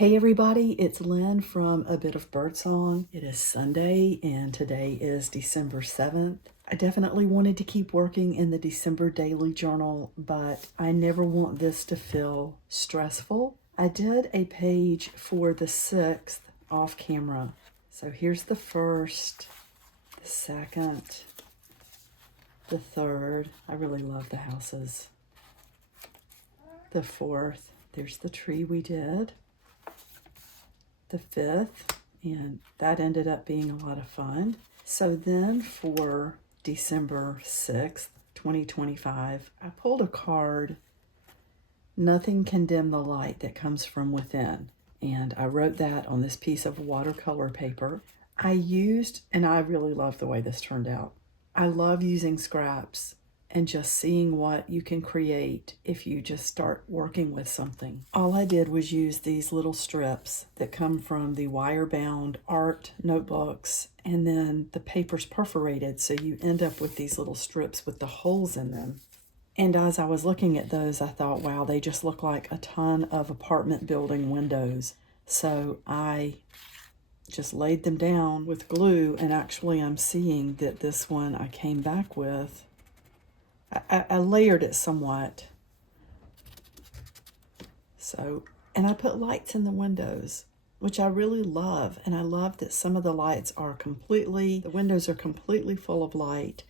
Hey everybody, it's Lynn from A Bit of Birdsong. It is Sunday and today is December 7th. I definitely wanted to keep working in the December daily journal, but I never want this to feel stressful. I did a page for the 6th off camera. So here's the 1st, the 2nd, the 3rd. I really love the houses. The 4th, there's the tree we did. The 5th, and that ended up being a lot of fun. So then for December 6th, 2025, I pulled a card, "Nothing can dim the light that comes from within." And I wrote that on this piece of watercolor paper. And I really love the way this turned out. I love using scraps and just seeing what you can create if you just start working with something. All I did was use these little strips that come from the wire-bound art notebooks, and then the paper's perforated, so you end up with these little strips with the holes in them. And as I was looking at those, I thought, wow, they just look like a ton of apartment building windows. So I just laid them down with glue, and actually I'm seeing that this one I came back with, I layered it somewhat. So, and I put lights in the windows, which I really love. And I love that some of the lights are the windows are completely full of light,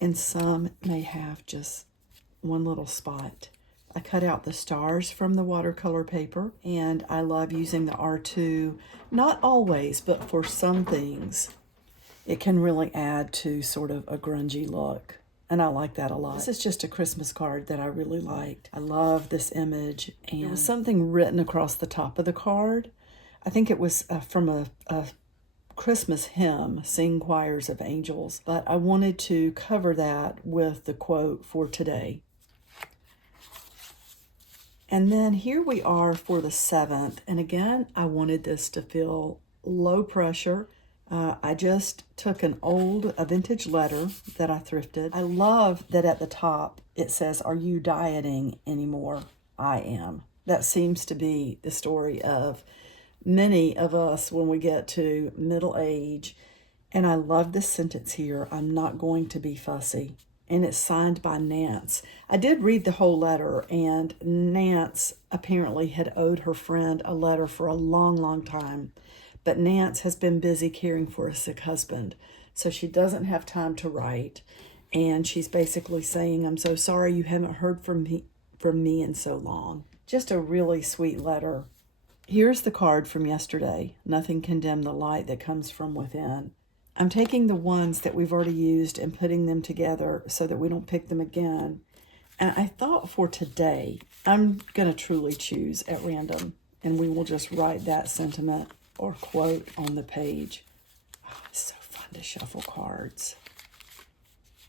and some may have just one little spot. I cut out the stars from the watercolor paper, and I love using the R2, not always, but for some things. It can really add to sort of a grungy look. And I like that a lot. This is just a Christmas card that I really liked. I love this image. And there was something written across the top of the card. I think it was from a Christmas hymn, "Sing Choirs of Angels." But I wanted to cover that with the quote for today. And then here we are for the 7th. And again, I wanted this to feel low pressure. I just took a vintage letter that I thrifted. I love that at the top it says, "Are you dieting anymore? I am." That seems to be the story of many of us when we get to middle age. And I love this sentence here, "I'm not going to be fussy." And it's signed by Nance. I did read the whole letter, and Nance apparently had owed her friend a letter for a long, long time. But Nance has been busy caring for a sick husband, so she doesn't have time to write. And she's basically saying, "I'm so sorry you haven't heard from me in so long." Just a really sweet letter. Here's the card from yesterday. "Nothing can dim the light that comes from within." I'm taking the ones that we've already used and putting them together so that we don't pick them again. And I thought for today, I'm going to truly choose at random, and we will just write that sentiment or quote on the page. Oh, it's so fun to shuffle cards.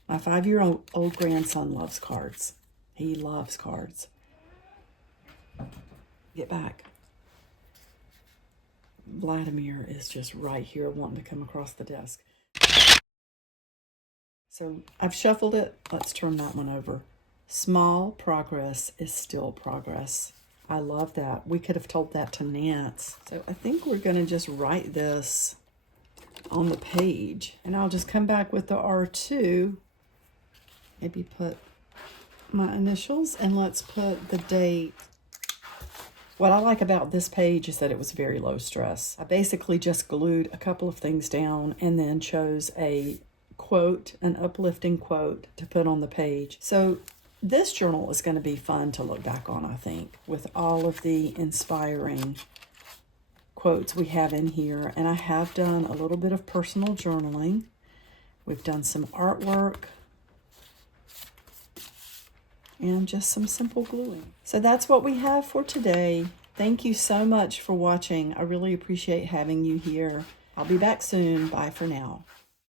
My 5-year-old grandson loves cards. He loves cards. Get back. Vladimir is just right here wanting to come across the desk. So I've shuffled it. Let's turn that one over. "Small progress is still progress." I love that. We could have told that to Nance. So I think we're going to just write this on the page. And I'll just come back with the R2. Maybe put my initials, and let's put the date. What I like about this page is that it was very low stress. I basically just glued a couple of things down and then chose a quote, an uplifting quote to put on the page. So this journal is going to be fun to look back on, I think, with all of the inspiring quotes we have in here. And I have done a little bit of personal journaling. We've done some artwork and just some simple gluing. So that's what we have for today. Thank you so much for watching. I really appreciate having you here. I'll be back soon. Bye for now.